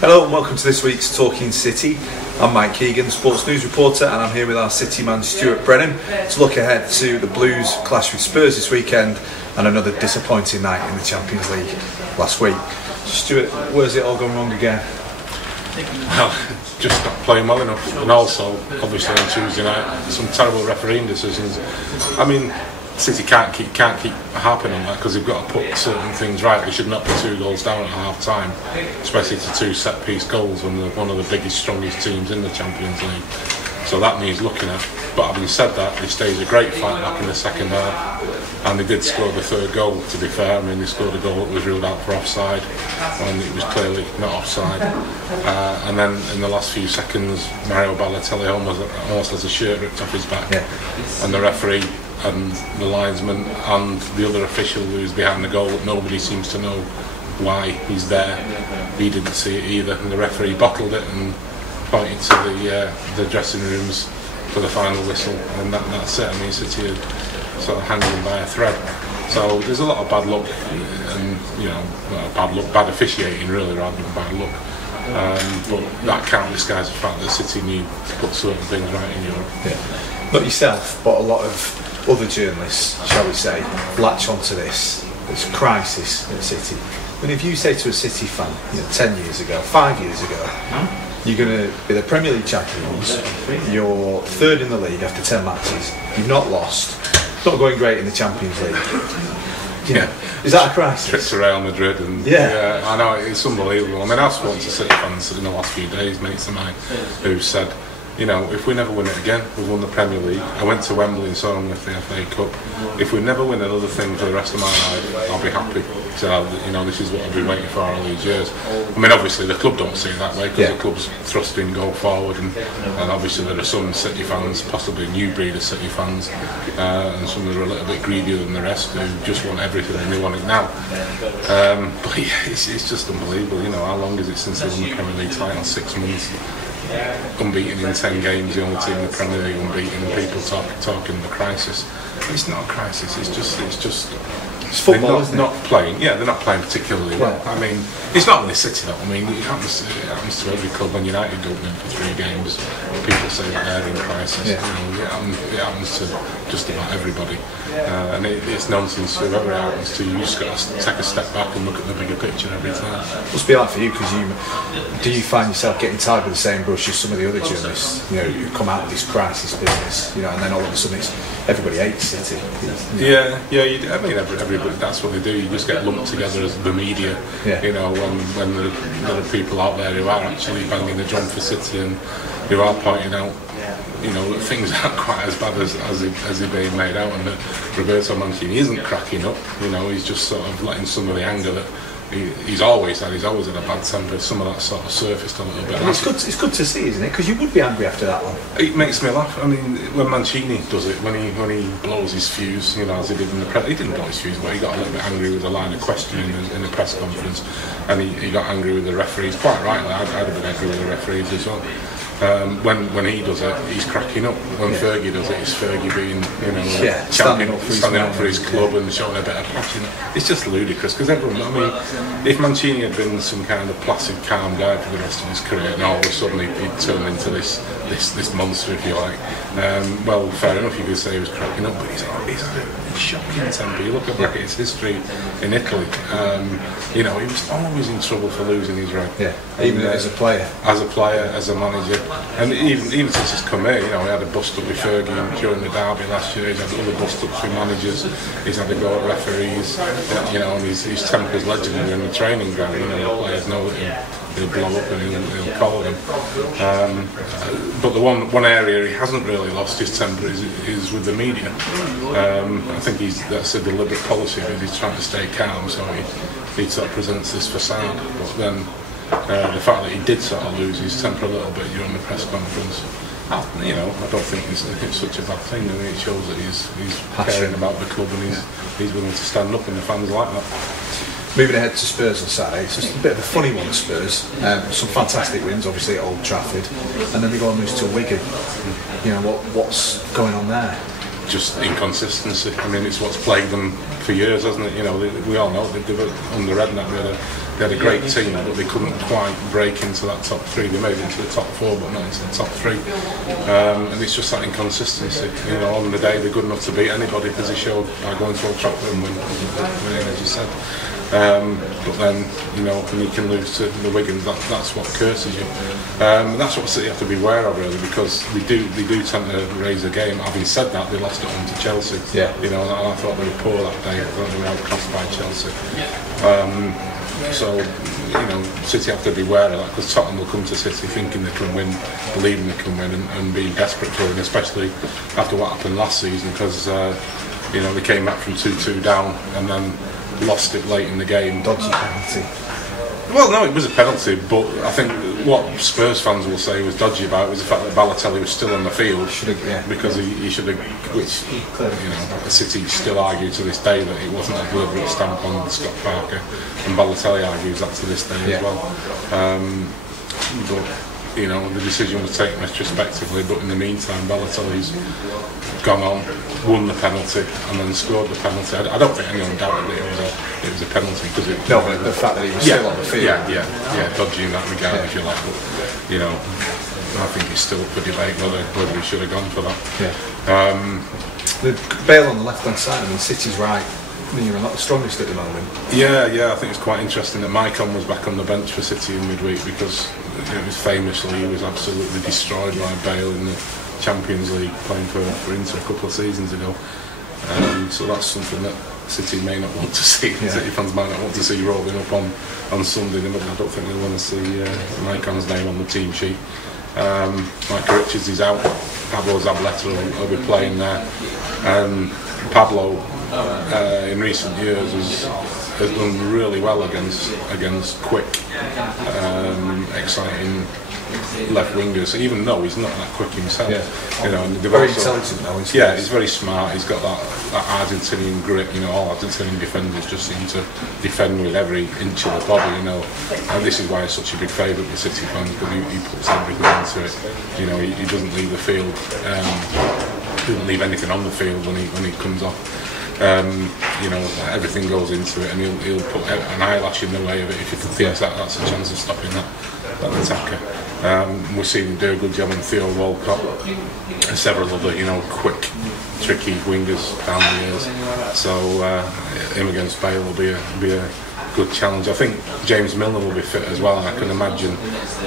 Hello and welcome to this week's Talking City. I'm Mike Keegan, sports news reporter, and I'm here with our City man Stuart Brennan to look ahead to the Blues clash with Spurs this weekend and another disappointing night in the Champions League last week. Stuart, where's it all gone wrong again? Well, just not playing well enough, and also obviously on Tuesday night some terrible refereeing decisions. I mean, City can't keep harping on that because they've got to put certain things right. They should not be 2 goals down at half time, especially to 2 set piece goals when they're one of the biggest, strongest teams in the Champions League. So that needs looking at. But having said that, they staged a great fight back in the second half, and they did score the 3rd goal. To be fair, I mean, they scored a goal that was ruled out for offside when it was clearly not offside. And then in the last few seconds, Mario Balotelli almost has a shirt ripped off his back, and the referee and the linesman and the other official who's behind the goal, nobody seems to know why he's there. He didn't see it either, and the referee bottled it and pointed to the dressing rooms for the final whistle, and that's it. I mean, City are sort of hanging by a thread. So there's a lot of bad luck, and bad officiating really rather than bad luck. But that can't disguise the fact that City need to put certain things right in Europe. Yeah. Not yourself, but a lot of other journalists, shall we say, latch onto this crisis at City. But if you say to a City fan, 10 years ago, 5 years ago, you're going to be the Premier League champions, you're 3rd in the league after 10 matches, you've not lost, not going great in the Champions League. Is that a crisis? Trip to Real Madrid, and I know, it's unbelievable. I mean, I've spoken to City fans in the last few days, mates of mine, who've said, if we never win it again, we've won the Premier League. I went to Wembley and saw them with the FA Cup. If we never win another thing for the rest of my life, I'll be happy. So, this is what I've been waiting for all these years. I mean, obviously the club don't see it that way because the club's thrusting go forward, and obviously there are some City fans, possibly new breed of City fans, and some that are a little bit greedier than the rest who just want everything and they want it now. But it's just unbelievable. How long is it since they won the Premier League title? 6 months. Unbeaten in 10 games, the only team in the Premier League unbeaten, and people talking the crisis. It's not a crisis, it's just football, not playing. Yeah, they're not playing particularly well. I mean, it's not only City though. I mean, it happens to every club. When United go in for 3 games, people say that they're in crisis. It happens to just about everybody, and it's nonsense. Whoever it happens to, you just got to take a step back and look at the bigger picture every time. Must be like for you, because do you find yourself getting tired with the same brush as some of the other journalists, who come out of this crisis business, and then all of a sudden everybody hates City. Yeah, you do. I mean, everybody, that's what they do. You just get lumped together as the media, when there are people out there who are actually banging the drum for City and who are pointing out, that things aren't quite as bad as they're being made out, and that Roberto Mancini isn't cracking up. He's just sort of letting some of the anger that he's always had a bad temper. Some of that sort of surfaced a little bit. It's good to see, isn't it? Because you would be angry after that one. It makes me laugh. I mean, when Mancini does it, when he blows his fuse, as he did in the press, he didn't blow his fuse, but he got a little bit angry with the line of questioning in the press conference, and he got angry with the referees. Quite rightly, I'd have been angry with the referees as well. When he does it, he's cracking up. When Fergie does it, it's Fergie being, standing up for his club and showing a bit of passion. It's just ludicrous because everyone. I mean, if Mancini had been some kind of placid, calm guy for the rest of his career, and all of a sudden he'd turn into this monster, if you like. Well, fair enough, you could say he was cracking up, but he's had a shocking temper. You look back at his history in Italy. He was always in trouble for losing his rep. Yeah, even as a player, as a manager. And even since he's come here, he had a bust-up with Fergie during the derby last year. He's had other bust-ups with managers. He's had a go at referees. And his temper's legendary in the training ground. The players know that he'll blow up and he'll call them. But the one area he hasn't really lost his temper is with the media. I think that's a deliberate policy that he's trying to stay calm, so he sort of presents this facade. But then the fact that he did sort of lose his temper a little bit during the press conference, I don't think it's such a bad thing. I mean, it shows that he's caring about the club and he's willing to stand up, and the fans like that. Moving ahead to Spurs on Saturday, it's just a bit of a funny one, Spurs. Some fantastic wins, obviously at Old Trafford, and then they go and lose to Wigan. What's going on there? Just inconsistency. I mean, it's what's plagued them for years, hasn't it? We all know they were under Redknapp. We had they had a great team, but they couldn't quite break into that top three. They made it into the top four, but not into the top three. And it's just that inconsistency. You know, on the day they're good enough to beat anybody, because they showed by going to Old Trafford and winning, as you said. But then, you know, when you can lose to the Wigan, that's what curses you. And that's what City have to be aware of, really, because they do tend to raise the game. Having said that, they lost at home to Chelsea. Yeah. You know, and I thought they were poor that day. I thought they were outclassed by Chelsea. So, you know, City have to be aware of that, because Tottenham will come to City thinking they can win, believing they can win, and being desperate to win, especially after what happened last season, because you know, they came back from 2-2 down and then lost it late in the game. Dodgy penalty. Well, no, it was a penalty, but I think what Spurs fans will say was dodgy about it was the fact that Balotelli was still on the field, because he should have, which, you know, City still argue to this day that it wasn't a deliberate stamp on Scott Parker, and Balotelli argues that to this day as well. But, you know, the decision was taken retrospectively, but in the meantime, Balotelli's gone on, won the penalty, and then scored the penalty. I don't think anyone doubted that it was a penalty, because it. No, but the fact that he was still on the field. Yeah, dodgy in that regard, if you like. But, you know, I think it's still up for debate whether he should have gone for that. The Bale on the left hand side. I mean, City's right. I mean, you're not the strongest at the moment. Yeah, I think it's quite interesting that Maicon was back on the bench for City in midweek, because it was famously, he was absolutely destroyed by Bale in the Champions League playing for Inter a couple of seasons ago. So that's something that City may not want to see. City fans might not want to see rolling up on Sunday. I don't think they want to see Maicon's name on the team sheet. Michael Richards is out. Pablo Zabaleta will be playing there. Pablo, in recent years, has done really well against quick, exciting left wingers, even though he's not that quick himself. You know, and very intelligent though. He's very smart. He's got that Argentinian grit. You know, all Argentinian defenders just seem to defend with every inch of the body. You know, and this is why he's such a big favourite with City fans, because he puts everything into it. You know, he doesn't leave the field. Doesn't leave anything on the field when he comes off. You know, everything goes into it, and he'll put an eyelash in the way of it if he thinks that's a chance of stopping that attacker. We've seen him do a good job on Theo Walcott and several other, you know, quick, tricky wingers down the years. So him against Bale will be a good challenge. I think James Milner will be fit as well, and I can imagine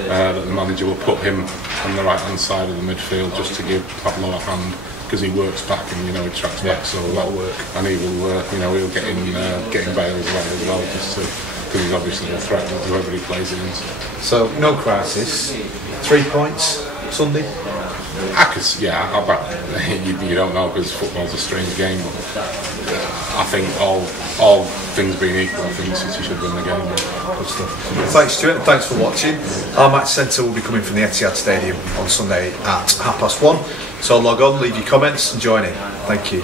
that the manager will put him on the right hand side of the midfield just to give Pablo a hand, because he works back and, you know, he tracks back, so that'll work. And he will, you know, he'll get in Bale's way as well, just because he's obviously a threat to whoever he plays against. So no crisis. 3 points Sunday. I bet you don't know, because football's a strange game. But I think all things being equal, I think City should win the game. Good stuff. Thanks, Stuart, and thanks for watching. Our match centre will be coming from the Etihad Stadium on Sunday at 1:30. So log on, leave your comments and join in. Thank you.